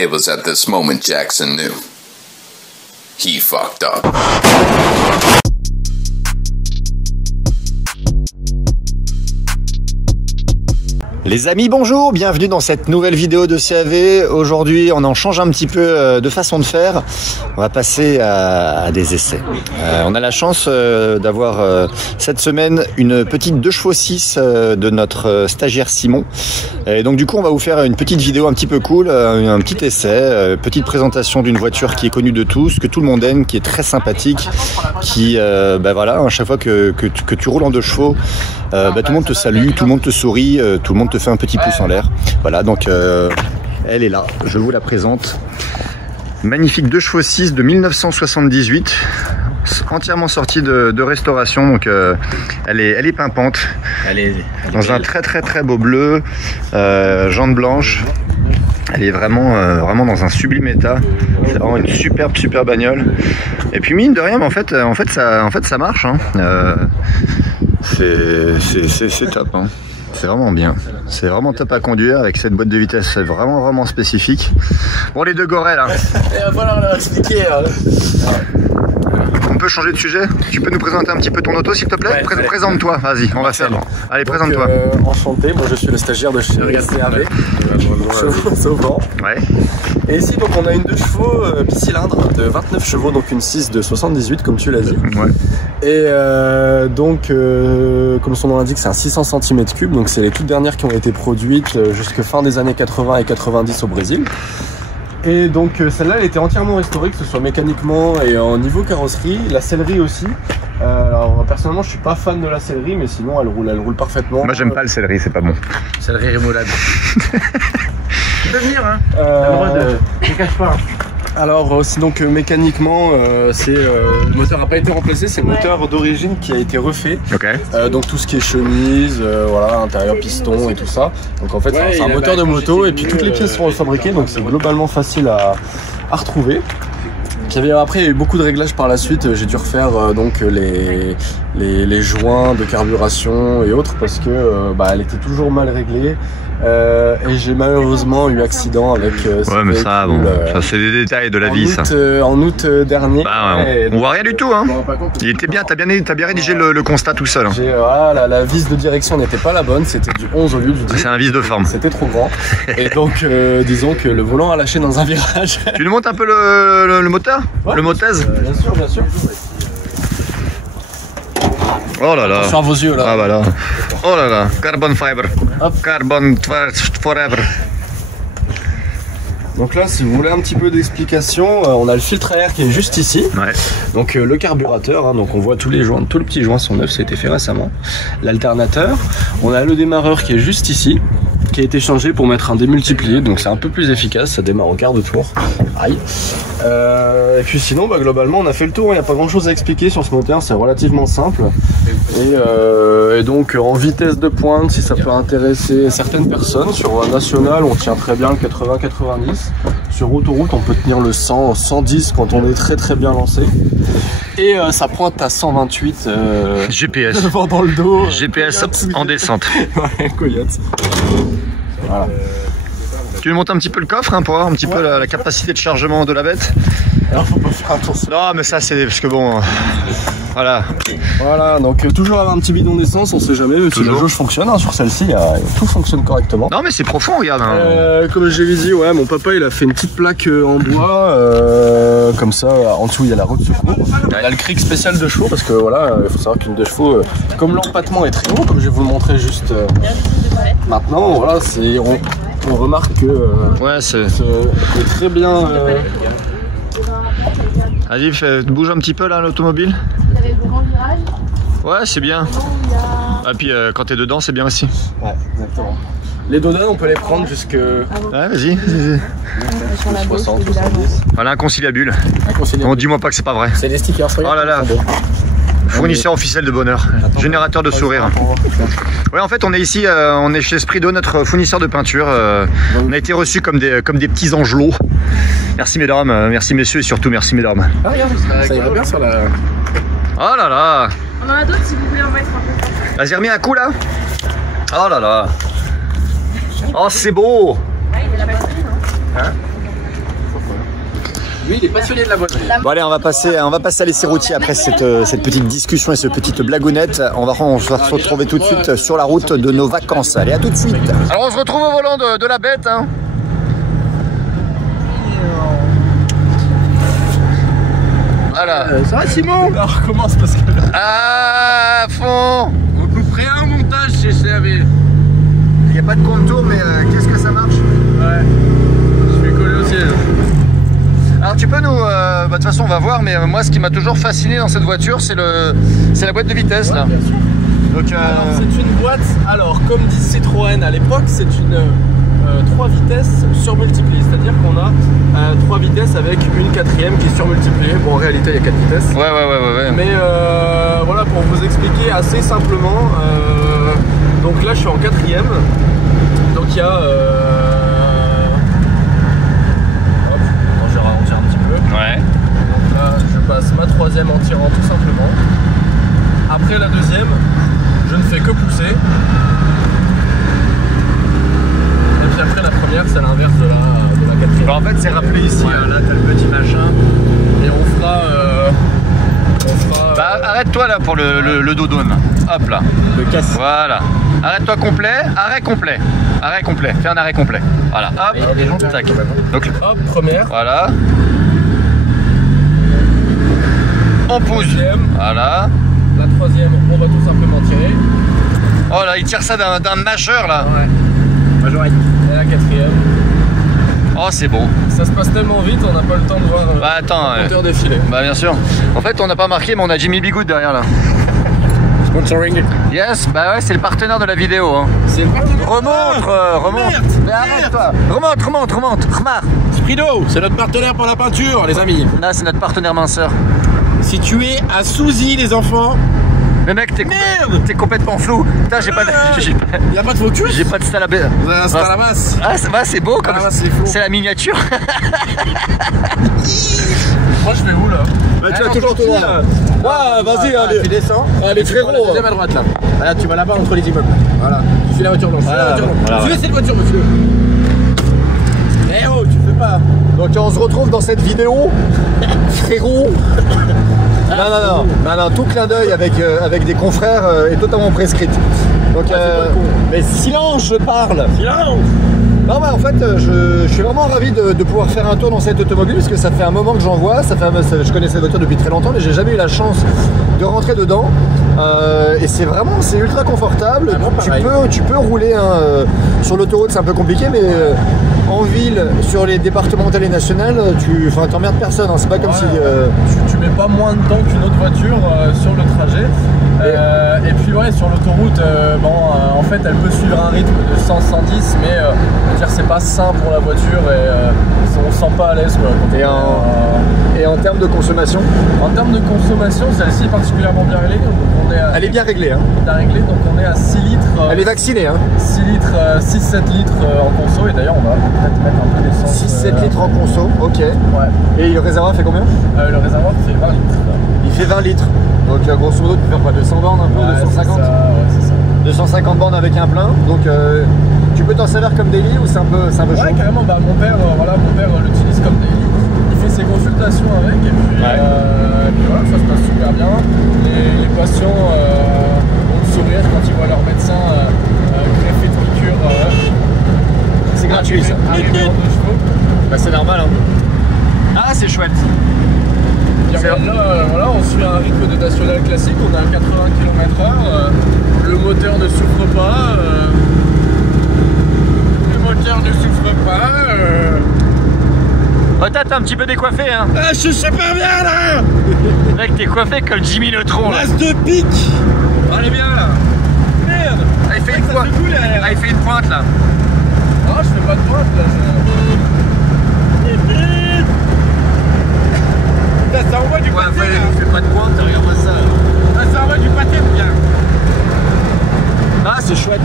It was at this moment Jackson knew. He fucked up. Les amis, bonjour, bienvenue dans cette nouvelle vidéo de CAV. Aujourd'hui, on en change un petit peu de façon de faire. On va passer à des essais. On a la chance d'avoir cette semaine une petite 2 chevaux 6 de notre stagiaire Simon. Et donc du coup, on va vous faire une petite vidéo un petit peu cool, un petit essai, petite présentation d'une voiture qui est connue de tous, que tout le monde aime, qui est très sympathique, qui, voilà, à chaque fois que tu roules en 2 chevaux, tout le monde te salue, tout le monde te sourit, tout le monde te fait un petit pouce en l'air. Voilà, donc elle est là, je vous la présente. Magnifique 2 chevaux 6 de 1978, entièrement sortie de restauration, donc elle est pimpante. Elle est dans un très beau bleu, jantes blanches. Elle est vraiment dans un sublime état. C'est vraiment une superbe bagnole. Et puis mine de rien, en fait ça marche. Hein. C'est top. Hein. C'est vraiment bien. C'est vraiment top à conduire avec cette boîte de vitesse vraiment spécifique. Bon, les deux gorées là. Il va falloir leur expliquer. On peut changer de sujet? Tu peux nous présenter un petit peu ton auto s'il te plaît? Ouais, présente-toi, vas-y, on va faire. Allez, présente-toi. Enchanté, moi je suis le stagiaire de chez CAV. Ouais. Et ici donc on a une 2 chevaux bicylindre de 29 chevaux, donc une 6 de 78 comme tu l'as dit. Ouais. Et comme son nom l'indique, c'est un 600 cm3, donc c'est les toutes dernières qui ont été produites jusqu'à fin des années 80 et 90 au Brésil. Et donc celle-là elle était entièrement restaurée, que ce soit mécaniquement et en niveau carrosserie, la sellerie aussi. Alors personnellement je suis pas fan de la sellerie, mais sinon elle roule parfaitement. Moi j'aime pas le céleri, c'est pas bon. Sellerie rémoulade. Tu peux venir hein, le droit de... Ne cache pas. Alors aussi donc mécaniquement le moteur n'a pas été remplacé, c'est le moteur d'origine qui a été refait. Okay. Donc tout ce qui est chemise, voilà, intérieur piston et tout ça. Donc en fait c'est un moteur de moto et puis toutes les pièces sont refabriquées, donc c'est globalement facile à retrouver. Après il y a eu beaucoup de réglages par la suite, j'ai dû refaire donc les joints de carburation et autres parce que elle était toujours mal réglée. Et j'ai malheureusement eu accident avec ouais mais ça bon, ça c'est des détails de la vie ça. En août dernier. On voit rien du tout hein. Il était bien, t'as bien rédigé le constat tout seul. Hein. Voilà, la vis de direction n'était pas la bonne, c'était du 11 au lieu du 10. C'est un vis de forme. C'était trop grand. Et donc disons que le volant a lâché dans un virage. Tu nous montres un peu le moteur, ouais, le motez. Bien sûr. Oh là là. Attention à vos yeux là. Ah bah là. Oh là là. Carbon fiber. Hop. Carbon forever. Donc là, si vous voulez un petit peu d'explication, on a le filtre à air qui est juste ici. Ouais. Donc le carburateur, hein, donc on voit tous les joints, tous les petits joints sont neufs, ça a été fait récemment. L'alternateur, on a le démarreur qui est juste ici, qui a été changé pour mettre un démultiplié, donc c'est un peu plus efficace, ça démarre au quart de tour. Aïe. Et puis sinon, globalement, on a fait le tour, il n'y a pas grand chose à expliquer sur ce moteur, c'est relativement simple. Et donc en vitesse de pointe, si ça peut intéresser certaines personnes, sur national on tient très bien le 80-90. Sur autoroute, on peut tenir le 100, 110 quand on est très bien lancé. Et ça pointe à 128 GPS. Devant dans le dos. GPS en descente. Ouais, coyote. Voilà. Tu nous montres un petit peu le coffre hein, pour voir un petit peu la capacité de chargement de la bête. Alors faut pas faire attention. Non mais ça c'est parce que bon... Voilà. Voilà, donc toujours avoir un petit bidon d'essence, on sait jamais, si la jauge fonctionne, hein, sur celle-ci, tout fonctionne correctement. Non mais c'est profond, regarde. Hein. Comme je l'ai dit, ouais, mon papa il a fait une petite plaque en bois, comme ça, en dessous il y a la roue de secours. Il a le cric spécial de chevaux, parce que voilà, il faut savoir qu'une 2 chevaux, comme l'empattement est très haut, comme je vais vous le montrer juste maintenant, voilà, on remarque que ouais, c'est très bien... Vas-y, bouge un petit peu là l'automobile. Vous avez le grand virage. Ouais, c'est bien. Et puis quand t'es dedans, c'est bien aussi. Ouais, exactement. Les dodans, on peut les prendre jusque... Ouais, vas-y. Sur la gauche, 60, 70. Voilà un conciliabule. Conciliabule. Bon, dis-moi pas que c'est pas vrai. C'est des stickers. Oh là là. Fournisseur officiel de bonheur. Générateur de sourire. Ouais, en fait, on est ici, on est chez Sprido, notre fournisseur de peinture. On a été reçus comme des petits angelots. Merci mesdames, merci messieurs et surtout merci mesdames. Ah regarde, ça irait bien sur la... Oh là là. On en a d'autres si vous voulez en mettre un peu. Vas-y, remets un coup là. Oh là là. Oh, c'est beau. Ouais, il y a la batterie, non? Hein? Lui, il est passionné de la boîte. Bon allez, on va passer à l'essai routier après cette petite discussion et cette petite blagounette. On va se retrouver tout de suite sur la route de nos vacances. Allez, à tout de suite. Alors on se retrouve au volant de la bête. Hein. Voilà. Ça va Simon? On recommence parce que... À fond. On couperait un montage chez CAV. Il n'y a pas de contour, mais qu'est-ce que ça marche? Ouais. Je suis collé au siège. Alors tu peux nous... de toute façon on va voir, mais moi ce qui m'a toujours fasciné dans cette voiture, c'est la boîte de vitesse là. Bien sûr. Donc, c'est une boîte, alors comme dit Citroën à l'époque, c'est une 3 vitesses surmultipliées, c'est-à-dire qu'on a 3 vitesses avec une 4e qui est surmultipliée. Bon en réalité il y a 4 vitesses. Ouais. Mais voilà, pour vous expliquer assez simplement, donc là je suis en 4e, donc il y a... je vais ralentir un petit peu. Ouais. Donc là je passe ma 3e en tirant tout simplement. Après la 2e, je ne fais que pousser. Et puis après la première, c'est l'inverse de la 4e. Bah, en fait c'est rappelé ici. Ouais, là t'as le petit machin. Et on fera... Bah, arrête-toi là pour le dodone. Hop là. Le casse. Voilà. Arrête-toi complet. Arrêt complet. Arrêt complet. Fais un arrêt complet. Voilà. Hop. Tac. Donc hop, première. voilà. On pousse. Deuxième. Voilà. La 3e, on va tout simplement tirer. Oh là, il tire ça d'un majeur là. Ouais. Majorette. Et la 4e. Oh, c'est beau. Ça se passe tellement vite, on n'a pas le temps de voir Bah attends. le compteur défiler. Bah bien sûr. En fait, on n'a pas marqué, mais on a Jimmy Bigood derrière là. Sponsoring. Yes, bah ouais, c'est le partenaire de la vidéo. Hein. C'est le partenaire. Remonte. Merde, Mais arrête-toi. Remonte. Remar. Sprido, c'est notre partenaire pour la peinture, les amis. Là, c'est notre partenaire minceur. Situé à Souzy, les enfants. Mais mec, t'es complètement flou. Putain, j'ai pas de... Il a pas de focus. J'ai pas de style à baie. C'est à la masse. Ah, c'est beau comme ça. C'est la miniature. Moi, je vais où là? Bah, tu vas toujours tout droit. Ouais, vas-y, allez. Tu descends. Allez, frérot. Deuxième à droite là. Voilà, tu vas là-bas entre les immeubles. Voilà. Tu fais la voiture blanche. Suivez cette voiture, monsieur. Eh oh, tu fais pas. Donc, on se retrouve dans cette vidéo. Frérot. Non, tout clin d'œil avec des confrères est totalement prescrite. Donc, mais silence, je parle. Silence. Non, mais en fait, je suis vraiment ravi de pouvoir faire un tour dans cette automobile parce que ça fait un moment que j'en vois. Je connais cette voiture depuis très longtemps, mais j'ai jamais eu la chance de rentrer dedans. Et c'est ultra confortable. Tu peux rouler sur l'autoroute, c'est un peu compliqué, mais en ville, sur les départementales et nationales, t'emmerdes personne. Hein. C'est pas comme si. Tu mets pas moins de temps qu'une autre voiture sur le trajet. Et puis ouais, sur l'autoroute, en fait elle peut suivre un rythme de 100-110, mais c'est pas sain pour la voiture et on se sent pas à l'aise quoi. Et en termes de consommation? En termes de consommation, celle-ci est particulièrement bien réglée. Donc elle est bien réglée. Hein. Bien réglée, donc on est à 6 litres. Elle est vaccinée. Hein. 6 litres, 6-7 litres en conso, et d'ailleurs on va peut-être mettre un peu d'essence. 6-7 litres en conso, ok. Ouais. Et le réservoir fait combien? Le réservoir fait 20 litres. Il fait 20 litres. Donc grosso modo tu peux faire quoi, 200 bornes un peu, 250? C'est ça. 250 bornes avec un plein. Donc tu peux t'en servir comme daily ou c'est un peu chaud? Ouais, carrément, mon père l'utilise comme daily. Il fait ses consultations avec et puis voilà, ça se passe super bien. Les patients ont le sourire quand ils voient leur médecin greffer de piqûres. C'est gratuit ça. Bah, c'est normal hein. Ah c'est chouette. Là, on suit un rythme de national classique, on a 80 km/h, le moteur ne souffre pas, Oh, t'es un petit peu décoiffé hein. Ah, je suis super bien là. Mec, t'es coiffé comme Jimmy Neutron là. Masse de pique. On est bien là. Merde. Ah, il fait une pointe. Il fait une pointe là. Ah, je fais pas de pointe là. Ça envoie du pâté. Il fait pas de pointe, regarde-moi ça. Ça envoie du pâté bien. Ah, c'est chouette.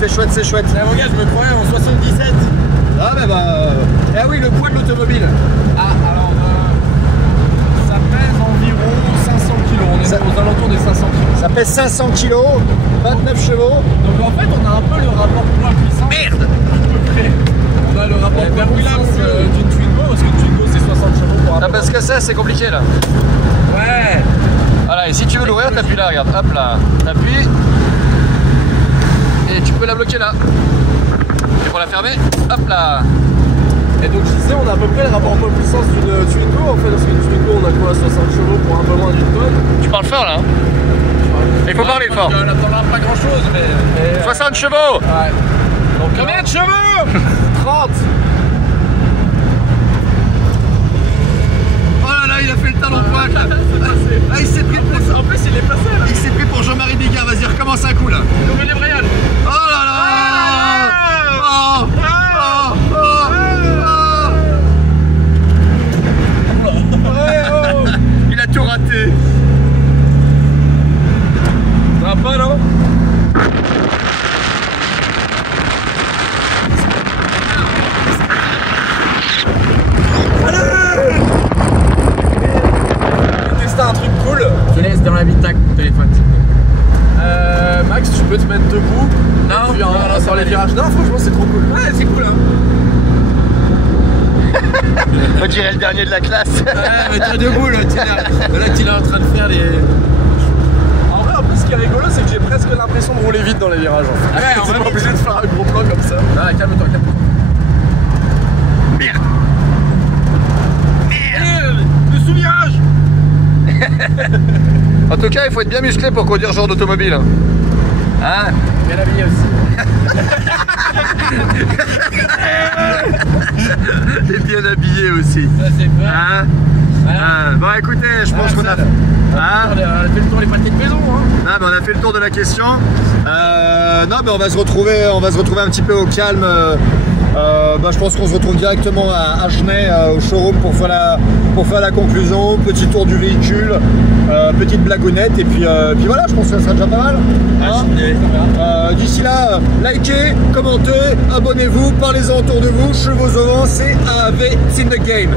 C'est chouette. Mon gars, je me croyais en 77. Ah ah oui, le poids de l'automobile. Ah, alors ça pèse environ 500 kg. On est aux alentours des 500 kg. Ça pèse 500 kg, 29 chevaux. Donc en fait, on a un peu le rapport poids-puissance. Merde. On a le rapport poids-puissance d'une Twingo, parce que Twingo c'est 60 chevaux pour un compliqué là. Ouais. Voilà, et si tu veux l'ouvrir, t'appuies là, regarde, hop là, t'appuies. Et tu peux la bloquer là. Et pour la fermer, hop là. Et donc je disais, on a à peu près le rapport poids-puissance d'une Twingo en fait, parce qu'une Twingo on a quoi, 60 chevaux pour un peu moins d'une tonne. Tu parles fort là. Il faut parler fort. On n'attendra pas grand chose, mais. 60 chevaux. Ouais. Donc, Combien de chevaux? 30. Oh là là, il a fait le talon pointe là. Ah, il s'est pris pour ça. En plus, il est passé là. Il s'est pris pour Jean-Marie Bigard. Vas-y, recommence un coup là. Comme les Brian. Oh là là. Oh, oh, oh, oh. Il a tout raté. Ça va pas non? Tester un truc cool. Je laisse dans l'habitacle mon téléphone. Max, tu peux te mettre debout. Non, puis, non, sur les virages. Non, franchement, c'est trop cool. Ouais, c'est cool hein. On dirait le dernier de la classe. Ouais, mais t'es debout là, tu es en train de faire les. En vrai, en plus, ce qui est rigolo, c'est que j'ai presque l'impression de rouler vite dans les virages. En fait. Ouais, en T'es vrai, pas obligé de faire un gros plan comme ça. Ah, calme-toi, calme-toi. Merde. Le sous-virage. En tout cas, il faut être bien musclé pour conduire ce genre d'automobile. Hein? Bien habillé aussi. Et bien habillé aussi. Ça c'est vrai. Hein? Voilà. Bon, écoutez, je pense qu'on a... On a fait le tour des pâtés de maison hein. Non, mais on a fait le tour de la question. Non, mais on va se retrouver un petit peu au calme. Je pense qu'on se retrouve directement à Genève, au showroom pour faire la conclusion. Petit tour du véhicule, petite blagounette et puis voilà, je pense que ça sera déjà pas mal. Hein. D'ici là, likez, commentez, abonnez-vous, parlez-en autour de vous. Chevaux au vent, c'est AAV, it's in the game.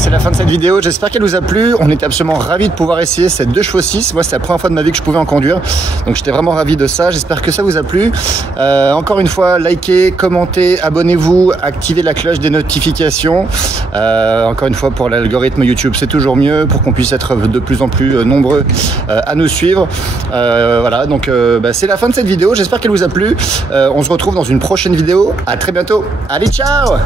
C'est la fin de cette vidéo, j'espère qu'elle vous a plu. On était absolument ravis de pouvoir essayer cette 2 chevaux 6. Moi, c'est la première fois de ma vie que je pouvais en conduire, donc j'étais vraiment ravi de ça. J'espère que ça vous a plu. Encore une fois, likez, commentez, abonnez-vous, activez la cloche des notifications. Encore une fois, pour l'algorithme YouTube, c'est toujours mieux pour qu'on puisse être de plus en plus nombreux à nous suivre. Voilà, donc c'est la fin de cette vidéo. J'espère qu'elle vous a plu. On se retrouve dans une prochaine vidéo. À très bientôt. Allez, ciao!